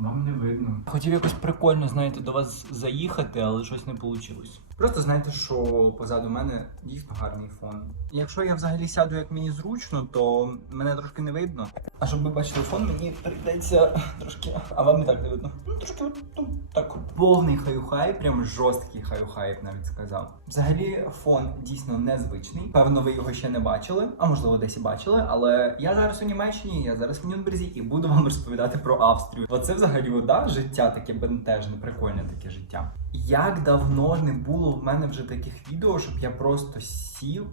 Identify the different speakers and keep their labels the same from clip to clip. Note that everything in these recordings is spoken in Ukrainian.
Speaker 1: Вам не видно. Хотів якось прикольно, знаєте, до вас заїхати, але щось не вийшло. Просто знаєте, що позаду мене дійсно гарний фон. Якщо я взагалі сяду як мені зручно, то мене трошки не видно. А щоб ви бачили фон, мені прийдеться трошки. А вам і так не видно. Ну, трошки ну, так. Повний хаю-хай, прям жорсткий хаю-хай, я б навіть сказав. Взагалі, фон дійсно незвичний. Певно, ви його ще не бачили, а можливо, десь і бачили. Але я зараз у Німеччині, я зараз в Нюрнберзі і буду вам розповідати про Австрію. Оце взагалі вода, життя таке бентежне, прикольне таке життя. Як давно не було в мене вже таких відео, щоб я просто сів.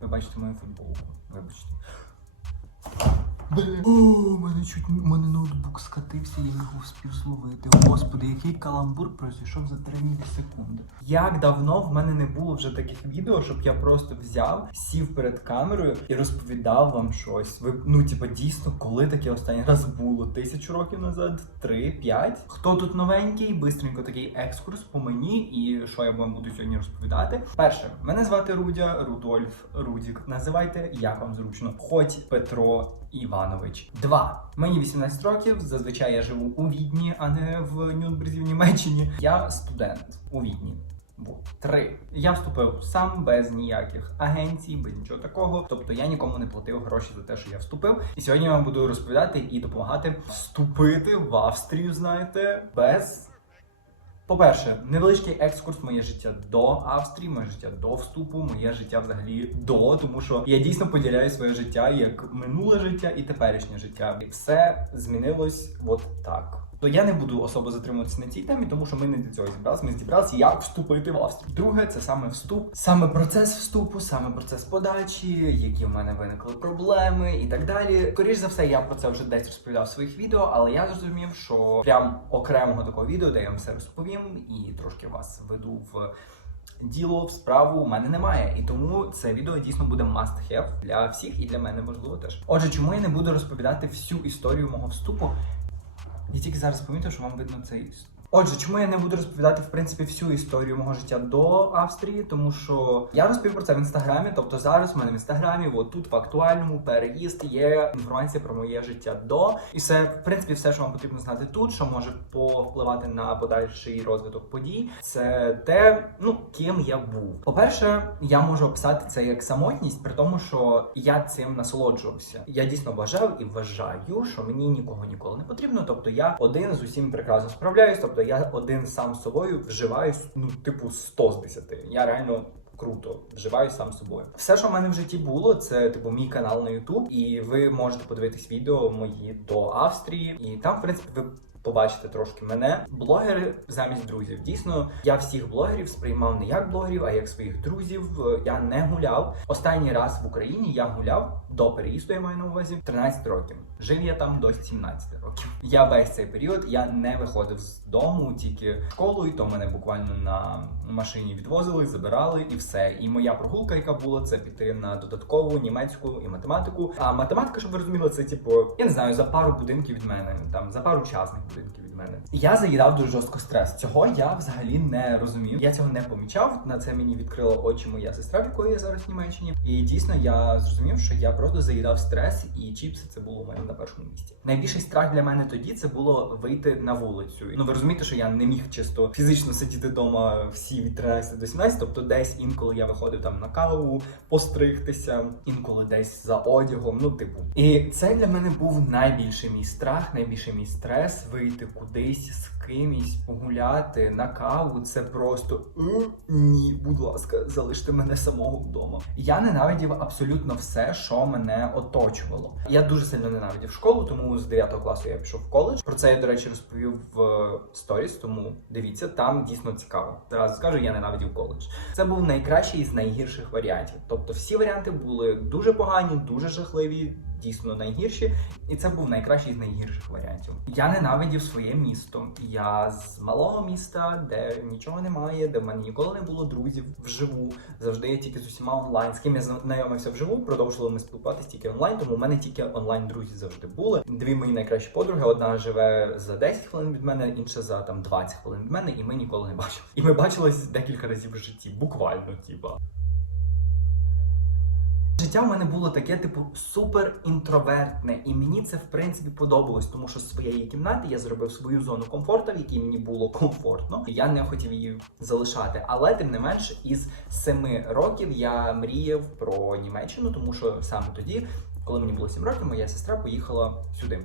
Speaker 1: Ви бачите мою футболку. Вибачте. О, у мене чуть у мене ноутбук скатився, я його вспів зловити. Господи, який каламбур пройшов за 3 мілісекунди. Як давно в мене не було вже таких відео, щоб я просто взяв, сів перед камерою і розповідав вам щось. Ви ну, типа, дійсно, коли таке останній раз було? Тисячу років назад? Три, п'ять? Хто тут новенький? Бистренько такий екскурс по мені, і що я вам буду сьогодні розповідати. Перше, мене звати Рудя, Рудольф, Рудік. Називайте як вам зручно. Хоч Петро Іванович. Два. Мені 18 років. Зазвичай я живу у Відні, а не в Нюнберзі в Німеччині. Я студент у Відні. Три. Я вступив сам без ніяких агенцій, без нічого такого. Тобто я нікому не платив гроші за те, що я вступив. І сьогодні я вам буду розповідати і допомагати вступити в Австрію, знаєте, без. По-перше, невеличкий екскурс моє життя до Австрії, моє життя до вступу, моє життя взагалі до, тому що я дійсно поділяю своє життя як минуле життя і теперішнє життя. І все змінилось от так. То я не буду особо затримуватися на цій темі, тому що ми не для цього зібралися. Ми зібралися, як вступити в Австрію. Друге, це саме вступ, саме процес вступу, саме процес подачі, які в мене виникли проблеми і так далі. Скоріш за все, я про це вже десь розповідав в своїх відео, але я зрозумів, що прям окремого такого відео, де я вам все розповім і трошки вас веду в. Діло в справу у мене немає, і тому це відео дійсно буде must have для всіх і для мене можливо теж. Отже, чому я не буду розповідати всю історію мого вступу? Я тільки зараз помітив, що вам видно цей. Отже, чому я не буду розповідати в принципі всю історію мого життя до Австрії, тому що я розповів про це в інстаграмі. Тобто зараз у мене в інстаграмі, от тут в актуальному переїзд є інформація про моє життя до, і все, в принципі, все, що вам потрібно знати тут, що може повпливати на подальший розвиток подій, це те, ну ким я був. По-перше, я можу описати це як самотність, при тому, що я цим насолоджувався. Я дійсно вважав і вважаю, що мені нікого ніколи не потрібно. Тобто я один з усім прекрасно справляюсь. Тобто я один сам собою вживаюсь, ну типу 100 з 10. Я реально. Круто, вживаю сам собою. Все, що в мене в житті було, це типу мій канал на YouTube, і ви можете подивитись відео мої до Австрії, і там, в принципі, ви побачите трошки мене. Блогери замість друзів. Дійсно, я всіх блогерів сприймав не як блогерів, а як своїх друзів. Е, Я не гуляв. Останній раз в Україні я гуляв до переїзду, я маю на увазі 13 років. Жив я там до 17 років. Я весь цей період я не виходив з дому, тільки в школу, і то мене буквально на машині відвозили, забирали і все. І моя прогулка, яка була, це піти на додаткову німецьку і математику. А математика, щоб ви розуміли, це типу, я не знаю, за пару будинків від мене, там за пару частних будинків від мене. Я заїдав дуже жорстко стрес. Цього я взагалі не розумів. Я цього не помічав. На це мені відкрила очі моя сестра, в якої я зараз в Німеччині. І дійсно я зрозумів, що я просто заїдав стрес, і чіпси це було у мене на першому місці. Найбільший страх для мене тоді це було вийти на вулицю. Ну ви розумієте, що я не міг чисто фізично сидіти вдома всі від 13 до 17, тобто десь інколи я виходив там на каву, постригтися, інколи десь за одягом. Ну, типу, і це для мене був найбільший мій страх, найбільший мій стрес вийти кудись з кимось, погуляти на каву. Це просто «Е, ні, будь ласка, залиште мене самого вдома. Я ненавидів абсолютно все, що мене оточувало. Я дуже сильно ненавидів школу, тому з 9 класу я пішов в коледж. Про це я, до речі, розповів в сторіс, тому дивіться, там дійсно цікаво. Зразу скажу, я ненавидів коледж. Це був найкращий із найгірших варіантів. Тобто всі варіанти були дуже погані, дуже жахливі. Дійсно найгірші, і це був найкращий з найгірших варіантів. Я ненавидів своє місто. Я з малого міста, де нічого немає, де в мене ніколи не було друзів вживу. Завжди я тільки з усіма онлайн. З ким я знайомився вживу, продовжували ми спілкуватися тільки онлайн, тому в мене тільки онлайн друзі завжди були. Дві мої найкращі подруги. Одна живе за 10 хвилин від мене, інша за там 20 хвилин від мене, і ми ніколи не бачили. І ми бачились декілька разів в житті, буквально, типа. Життя в мене було таке, типу, супер інтровертне, і мені це в принципі подобалось, тому що з своєї кімнати я зробив свою зону комфорту, в якій мені було комфортно. Я не хотів її залишати. Але тим не менш, із семи років я мріяв про Німеччину, тому що саме тоді, коли мені було сім років, моя сестра поїхала сюди.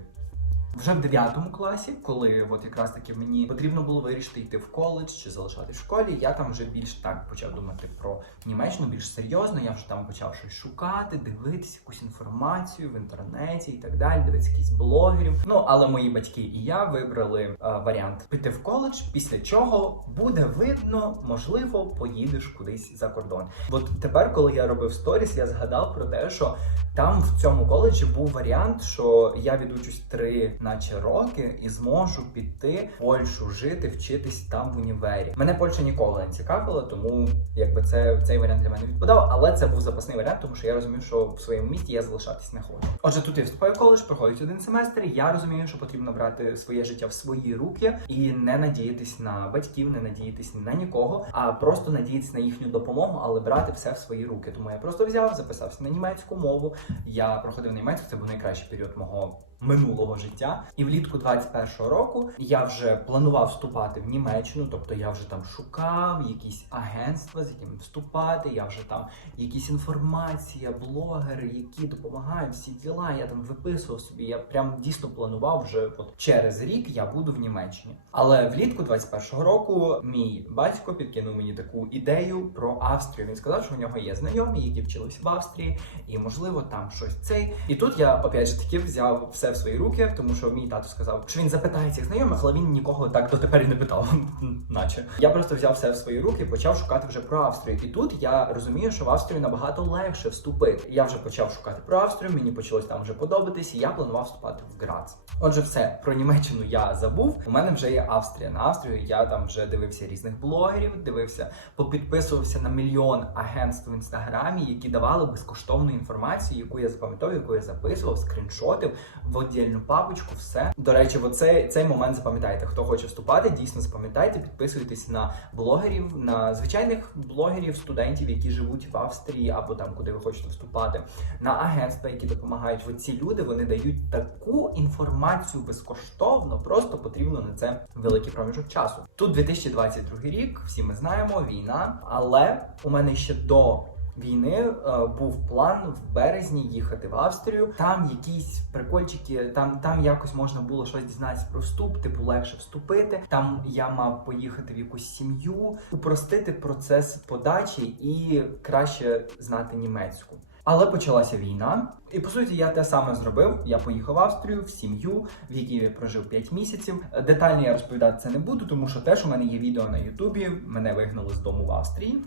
Speaker 1: Вже в 9 класі, коли от якраз таки мені потрібно було вирішити йти в коледж чи залишатись в школі, я там вже більш так почав думати про Німеччину, більш серйозно. Я вже там почав щось шукати, дивитися якусь інформацію в інтернеті і так далі, дивитися якісь блогерів. Ну але мої батьки і я вибрали е, варіант піти в коледж, після чого буде видно, можливо, поїдеш кудись за кордон. От тепер, коли я робив сторіс, я згадав про те, що там в цьому коледжі був варіант, що я відучусь три, наче роки, і зможу піти в Польщу жити, вчитись там в універі. Мене Польща ніколи не цікавила, тому якби це цей варіант для мене відпадав. Але це був запасний варіант, тому що я розумів, що в своєму місті я залишатись не хочу. Отже, тут я вступаю в коледж, проходить один семестр. Я розумію, що потрібно брати своє життя в свої руки і не надіятись на батьків, не надіятись на нікого, а просто надіятись на їхню допомогу, але брати все в свої руки. Тому я просто взяв, записався на німецьку мову. Я проходив німецьку, це був найкращий період мого минулого життя. І влітку 21-го року я вже планував вступати в Німеччину, тобто я вже там шукав якісь агентства, з якими вступати. Я вже там якісь інформація, блогери, які допомагають всі діла. Я там виписував собі. Я прям дійсно планував вже от через рік я буду в Німеччині. Але влітку 21-го року мій батько підкинув мені таку ідею про Австрію. Він сказав, що у нього є знайомі, які вчились в Австрії, і можливо там щось цей. І тут я опять же таки взяв все в свої руки, тому що мій тато сказав, що він запитає цих знайомих, але він нікого так дотепер і не питав. Наче я просто взяв все в свої руки почав шукати вже про Австрію. І тут я розумію, що в Австрію набагато легше вступити. Я вже почав шукати про Австрію, мені почалось там вже подобатись, і я планував вступати в Грац. Отже, все про Німеччину я забув. У мене вже є Австрія. На Австрію я там вже дивився різних блогерів, дивився, попідписувався на мільйон агентств в інстаграмі, які давали безкоштовну інформацію, яку я запам'ятовую, яку я записував, скріншотив в отдільну папочку. Все до речі, в оцей цей момент запам'ятайте. Хто хоче вступати, дійсно запам'ятайте, підписуйтесь на блогерів, на звичайних блогерів, студентів, які живуть в Австрії або там, куди ви хочете вступати, на агентства, які допомагають. Оці люди вони дають таку інформацію безкоштовно, просто потрібно на це великий проміжок часу. Тут 2022 рік, всі ми знаємо, війна, але у мене ще до. Війни е, був план в березні їхати в Австрію. Там якісь прикольчики, там там якось можна було щось дізнатися про вступ, типу легше вступити. Там я мав поїхати в якусь сім'ю, упростити процес подачі і краще знати німецьку. Але почалася війна, і по суті я те саме зробив. Я поїхав в Австрію в сім'ю, в якій я прожив 5 місяців. Детально я розповідати це не буду, тому що теж у мене є відео на Ютубі. Мене вигнали з дому в Австрії.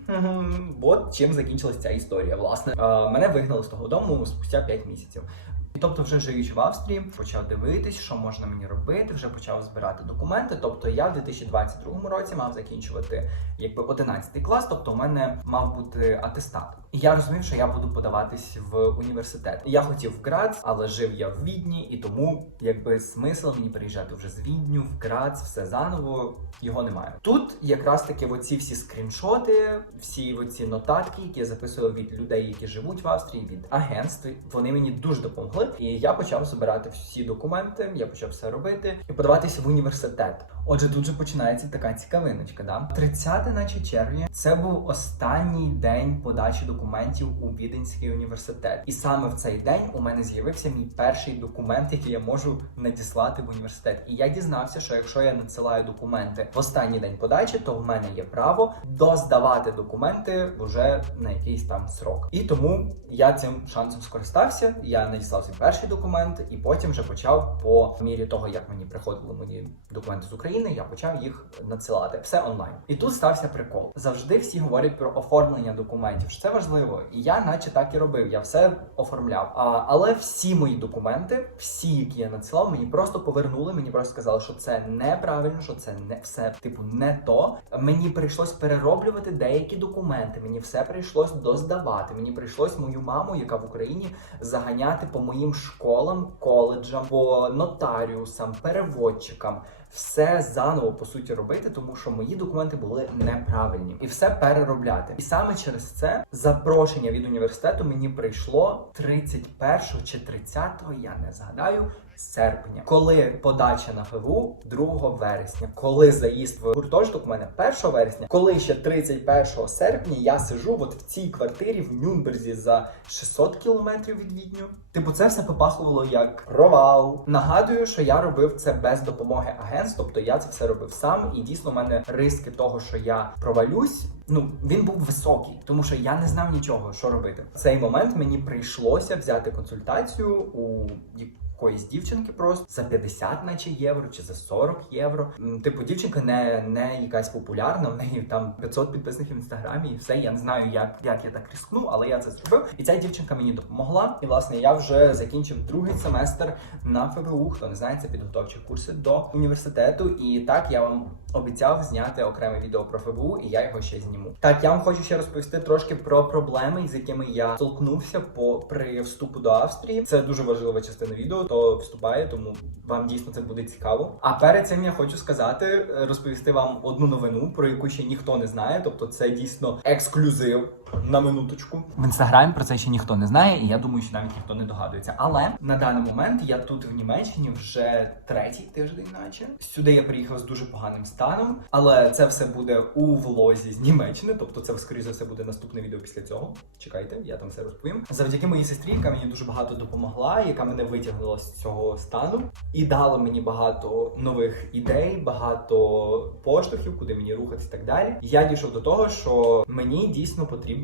Speaker 1: От чим закінчилася ця історія. Власне, Е, мене вигнали з того дому спустя 5 місяців. І тобто, вже живучи в Австрії, почав дивитись, що можна мені робити, вже почав збирати документи. Тобто я в 2022 році мав закінчувати якби 11 клас, тобто у мене мав бути атестат. Я розумів, що я буду подаватись в університет. Я хотів в Грац, але жив я в Відні, і тому якби смисл мені переїжджати вже з Відню в Грац, все заново його немає. Тут якраз таки оці всі скріншоти, всі оці нотатки, які я записував від людей, які живуть в Австрії, від агентств, вони мені дуже допомогли. І я почав збирати всі документи, я почав все робити і подаватися в університет. Отже, тут же починається така цікавиночка. Да? 30 наче червня це був останній день подачі документів у Віденський університет. І саме в цей день у мене з'явився мій перший документ, який я можу надіслати в університет. І я дізнався, що якщо я надсилаю документи в останній день подачі, то в мене є право доздавати документи вже на якийсь там срок. І тому я цим шансом скористався. Я надіслав свій перший документ, і потім вже почав по мірі того, як мені приходили мої документи з України. Я почав їх надсилати все онлайн. І тут стався прикол. Завжди всі говорять про оформлення документів. що Це важливо, і я, наче так і робив. Я все оформляв. А, але всі мої документи, всі, які я надсилав, мені просто повернули. Мені просто сказали, що це неправильно, що це не все типу не то. Мені прийшлось перероблювати деякі документи. Мені все прийшлось доздавати. Мені прийшлось мою маму, яка в Україні, заганяти по моїм школам, коледжам, по нотаріусам, переводчикам. Все заново по суті робити, тому що мої документи були неправильні, і все переробляти. І саме через це запрошення від університету мені прийшло 31 чи 30, я не згадаю. Серпня, коли подача на ФВУ 2 вересня, коли заїзд в гуртожиток у мене 1 вересня, коли ще 31 серпня я сижу от в цій квартирі в Нюнберзі за 600 кілометрів від Відню. Типу, це все попахувало як провал. Нагадую, що я робив це без допомоги агентств, тобто я це все робив сам, і дійсно в мене риски того, що я провалюсь. Ну він був високий, тому що я не знав нічого, що робити. В цей момент мені прийшлося взяти консультацію у якоїсь дівчинки просто за 50 наче євро чи за 40 євро. Типу, дівчинка не, не якась популярна, в неї там 500 підписників в інстаграмі, і все. Я не знаю, як, як я так рискнув, але я це зробив. І ця дівчинка мені допомогла. І власне я вже закінчив другий семестр на ФВУ. Хто не знає, це підготовчі курси до університету. І так я вам обіцяв зняти окреме відео про ФВУ, і я його ще зніму. Так, я вам хочу ще розповісти трошки про проблеми, з якими я столкнувся по при вступу до Австрії. Це дуже важлива частина відео, то вступає, тому вам дійсно це буде цікаво. А перед цим я хочу сказати, е, розповісти вам одну новину, про яку ще ніхто не знає. Тобто, це дійсно ексклюзив. На минуточку в інстаграмі про це ще ніхто не знає, і я думаю, що навіть ніхто не догадується. Але на даний момент я тут в Німеччині вже третій тиждень, наче сюди я приїхав з дуже поганим станом, але це все буде у влозі з Німеччини. Тобто, це скоріше за все буде наступне відео після цього. Чекайте, я там все розповім. Завдяки моїй сестрі, яка мені дуже багато допомогла, яка мене витягнула з цього стану, і дала мені багато нових ідей, багато поштовхів, куди мені рухатись і так далі. Я дійшов до того, що мені дійсно потрібно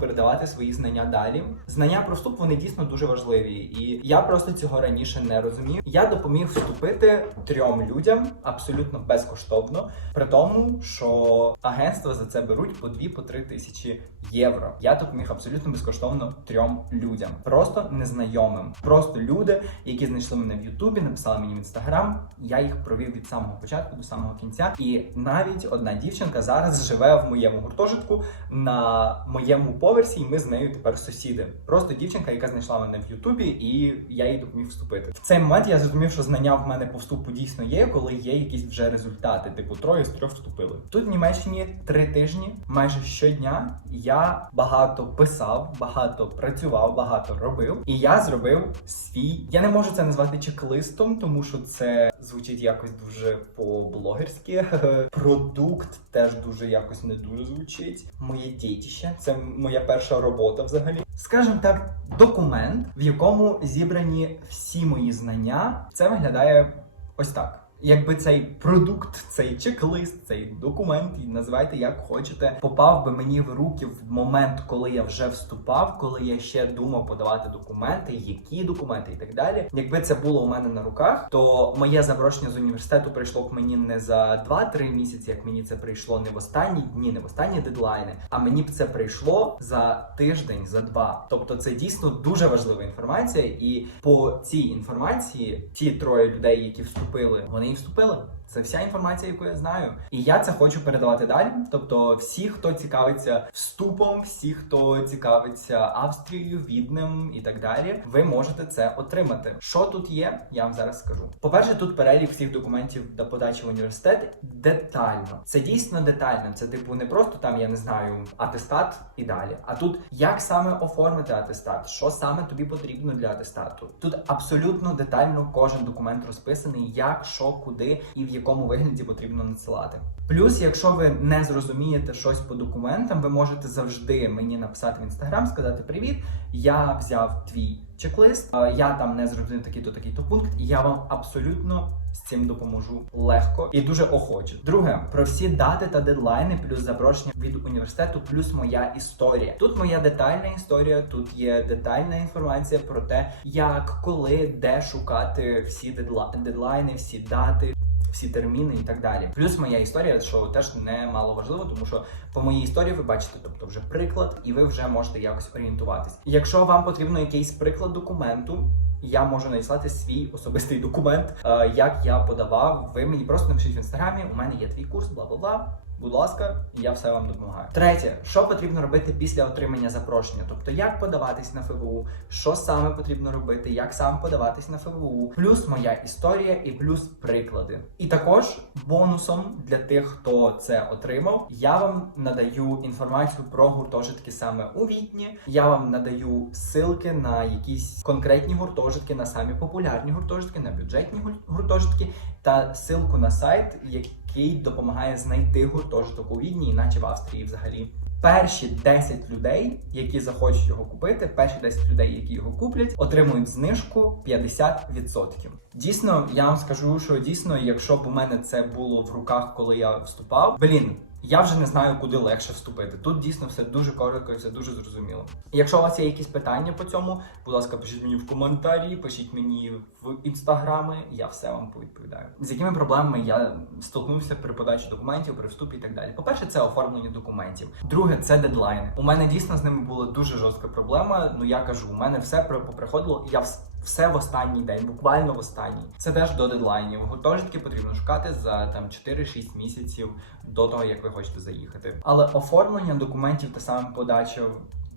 Speaker 1: передавати свої знання далі. Знання про вступ вони дійсно дуже важливі, і я просто цього раніше не розумів. Я допоміг вступити трьом людям абсолютно безкоштовно, при тому, що агентства за це беруть по 2 по 3 тисячі євро. Я допоміг абсолютно безкоштовно трьом людям, просто незнайомим, просто люди, які знайшли мене в Ютубі, написали мені в інстаграм. Я їх провів від самого початку до самого кінця. І навіть одна дівчинка зараз живе в моєму гуртожитку на моєму поверсі, і ми з нею тепер сусіди. Просто дівчинка, яка знайшла мене в Ютубі, і я їй допоміг вступити. В цей момент я зрозумів, що знання в мене по вступу дійсно є, коли є якісь вже результати. Типу троє з трьох вступили. Тут в Німеччині три тижні, майже щодня. Я багато писав, багато працював, багато робив, і я зробив свій. Я не можу це назвати чек-листом, тому що це звучить якось дуже по-блогерськи. Продукт теж дуже якось не дуже звучить. Моє дітіще, це моя перша робота взагалі. Скажімо так, документ, в якому зібрані всі мої знання. Це виглядає ось так. Якби цей продукт, цей чек-лист, цей документ, і називайте як хочете, попав би мені в руки в момент, коли я вже вступав, коли я ще думав подавати документи, які документи і так далі. Якби це було у мене на руках, то моє запрошення з університету прийшло к мені не за 2-3 місяці, як мені це прийшло не в останні дні, не в останні дедлайни, а мені б це прийшло за тиждень, за два. Тобто, це дійсно дуже важлива інформація, і по цій інформації ті троє людей, які вступили, вони і вступили. Це вся інформація, яку я знаю, і я це хочу передавати далі. Тобто, всі, хто цікавиться вступом, всі, хто цікавиться Австрією, Віднем і так далі, ви можете це отримати. Що тут є, я вам зараз скажу. По-перше, тут перелік всіх документів до подачі в університет детально. Це дійсно детально. Це типу не просто там, я не знаю, атестат і далі. А тут як саме оформити атестат, що саме тобі потрібно для атестату. Тут абсолютно детально кожен документ розписаний, як, що, куди і в якому вигляді потрібно надсилати. Плюс, якщо ви не зрозумієте щось по документам, ви можете завжди мені написати в інстаграм, сказати привіт. Я взяв твій чек-лист, е, я там не зрозумів такий-то такий-то пункт, я вам абсолютно з цим допоможу легко і дуже охоче. Друге, про всі дати та дедлайни, плюс запрошення від університету, плюс моя історія. Тут моя детальна історія, тут є детальна інформація про те, як, коли, де шукати всі дедла- дедлайни, всі дати. Всі терміни і так далі. Плюс моя історія, що теж не мало важливо, тому що по моїй історії ви бачите, тобто вже приклад, і ви вже можете якось орієнтуватись. Якщо вам потрібно якийсь приклад документу, я можу надіслати свій особистий документ, е, як я подавав. Ви мені просто напишіть в інстаграмі. У мене є твій курс, бла бла бла. Будь ласка, я все вам допомагаю. Третє, що потрібно робити після отримання запрошення? Тобто, як подаватись на ФВУ, що саме потрібно робити, як саме подаватись на ФВУ, плюс моя історія і плюс приклади. І також бонусом для тих, хто це отримав, я вам надаю інформацію про гуртожитки саме у Відні. Я вам надаю ссылки на якісь конкретні гуртожитки, на самі популярні гуртожитки, на бюджетні гуртожитки та ссылку на сайт, який допомагає знайти гуртожиток у Відні, іначе в Австрії взагалі. Перші 10 людей, які захочуть його купити, перші 10 людей, які його куплять, отримують знижку 50%. Дійсно, я вам скажу, що дійсно, якщо б у мене це було в руках, коли я вступав, блін. Я вже не знаю, куди легше вступити. Тут дійсно все дуже коротко і все дуже зрозуміло. Якщо у вас є якісь питання по цьому, будь ласка, пишіть мені в коментарі, пишіть мені в інстаграми, я все вам повідповідаю. З якими проблемами я столкнувся при подачі документів, при вступі і так далі. По-перше, це оформлення документів. Друге, це дедлайни. У мене дійсно з ними була дуже жорстка проблема. Ну я кажу, у мене все при- поприходило, я все в останній день, буквально в останній. Це теж до дедлайнів. Гуртожитки потрібно шукати за там 4-6 місяців до того, як ви хочете заїхати. Але оформлення документів та саме подача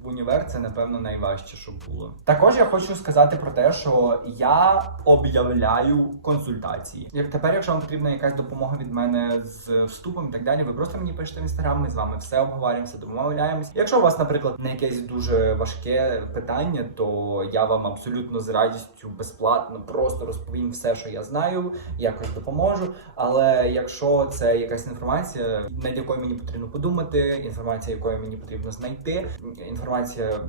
Speaker 1: в універ це напевно найважче, що було. Також я хочу сказати про те, що я об'являю консультації. Як тепер, якщо вам потрібна якась допомога від мене з вступом і так далі, ви просто мені пишете в інстаграм, ми з вами все обговорюємо, все домовляємось. Якщо у вас, наприклад, не якесь дуже важке питання, то я вам абсолютно з радістю безплатно просто розповім все, що я знаю, якось допоможу. Але якщо це якась інформація, над якою мені потрібно подумати, інформація, якою мені потрібно знайти, інформація,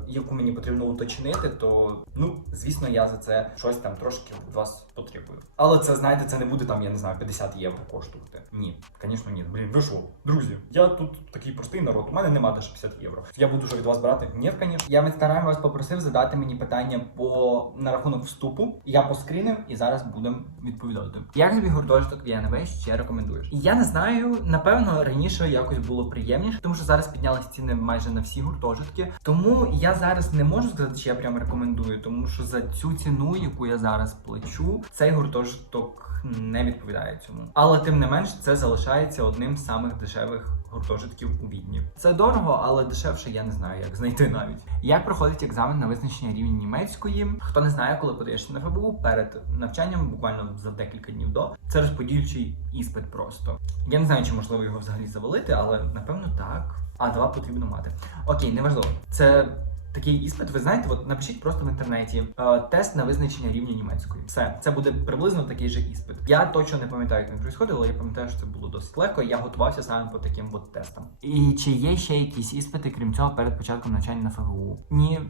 Speaker 1: яку мені потрібно уточнити, то ну звісно, я за це щось там трошки від вас потребую. Але це знаєте, це не буде там, я не знаю, 50 євро коштувати. Ні, звісно, ні. Блін, ви що, друзі? Я тут такий простий народ. У мене немає навіть 50 євро. Я буду що від вас брати? Ні, звісно. Я в інстаграмі вас попросив задати мені питання по на рахунок вступу. Я поскрінив і зараз будемо відповідати. Як тобі гуртожиток ВНВ ще рекомендуєш? Я не знаю. Напевно, раніше якось було приємніше, тому що зараз піднялись ціни майже на всі гуртожитки. Тому я зараз не можу сказати, що я прям рекомендую, тому що за цю ціну, яку я зараз плачу, цей гуртожиток не відповідає цьому. Але тим не менш, це залишається одним з самих дешевих гуртожитків у Відні. Це дорого, але дешевше я не знаю, як знайти навіть. Як проходить екзамен на визначення рівня німецької? Хто не знає, коли подаєшся на ФБУ перед навчанням, буквально за декілька днів до це розподільчий іспит просто. Я не знаю, чи можливо його взагалі завалити, але напевно так. А два потрібно мати. Окей, неважливо. Це такий іспит. Ви знаєте, от напишіть просто в інтернеті е, тест на визначення рівня німецької. Все, це буде приблизно такий же іспит. Я точно не пам'ятаю, як він происходив, але я пам'ятаю, що це було досить легко. Я готувався саме по таким от тестам. І чи є ще якісь іспити, крім цього, перед початком навчання на ФГУ? Ні,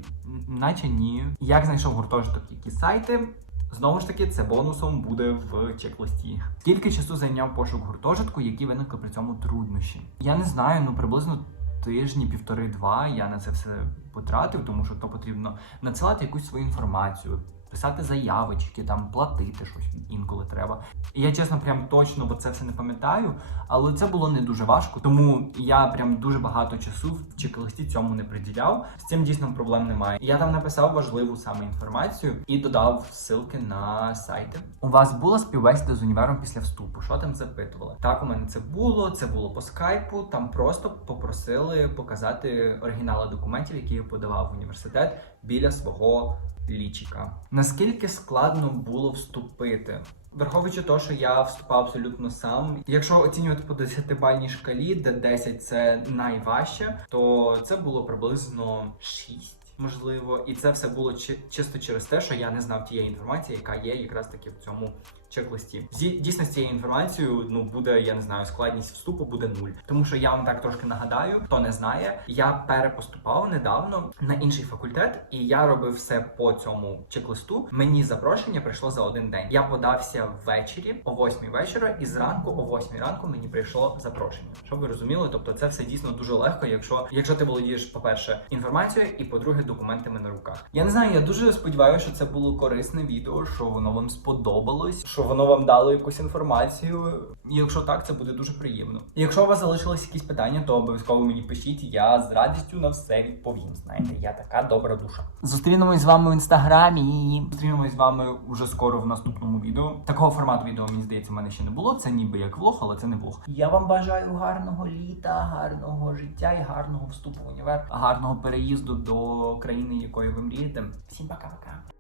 Speaker 1: наче ні. Як знайшов гуртожиток, які сайти? Знову ж таки, це бонусом буде в чек-листі. Скільки часу зайняв пошук гуртожитку, які виникли при цьому труднощі? Я не знаю, ну приблизно тижні, півтори-два я на це все потратив, тому що то потрібно надсилати якусь свою інформацію, писати заявочки, там платити щось інколи треба. І я чесно, прям точно, бо це все не пам'ятаю, але це було не дуже важко, тому я прям дуже багато часу в чек-листі цьому не приділяв. З цим дійсно проблем немає. Я там написав важливу саме інформацію і додав ссылки на сайти. У вас була співбесіда з універом після вступу? Що там запитували? Так, у мене це було. Це було по скайпу. Там просто попросили показати оригінали документів, які я подавав в університет біля свого лічика. Наскільки складно було вступити? Враховуючи те, що я вступав абсолютно сам. Якщо оцінювати по 10-бальній шкалі, де 10 це найважче, то це було приблизно 6. Можливо, і це все було чи- чисто через те, що я не знав тієї інформації, яка є якраз таки в цьому чек-листі. Дійсно, з цією інформацією ну буде, я не знаю, складність вступу буде нуль. Тому що я вам так трошки нагадаю, хто не знає, я перепоступав недавно на інший факультет, і я робив все по цьому чек-листу. Мені запрошення прийшло за один день. Я подався ввечері о 8 вечора, і зранку о 8 ранку мені прийшло запрошення. Щоб ви розуміли, тобто це все дійсно дуже легко, якщо якщо ти володієш, по-перше, інформацією, і по-друге, документами на руках. Я не знаю, я дуже сподіваюся, що це було корисне відео, що воно вам сподобалось, що воно вам дало якусь інформацію. Якщо так, це буде дуже приємно. Якщо у вас залишились якісь питання, то обов'язково мені пишіть. Я з радістю на все відповім. Знаєте, я така добра душа. Зустрінемось з вами в інстаграмі. Зустрінемось з вами уже скоро в наступному відео. Такого формату відео мені здається, в мене ще не було. Це ніби як влог, але це не влог. Я вам бажаю гарного літа, гарного життя і гарного вступу в універ, гарного переїзду до країни, якої ви мрієте. Всім пока-пока.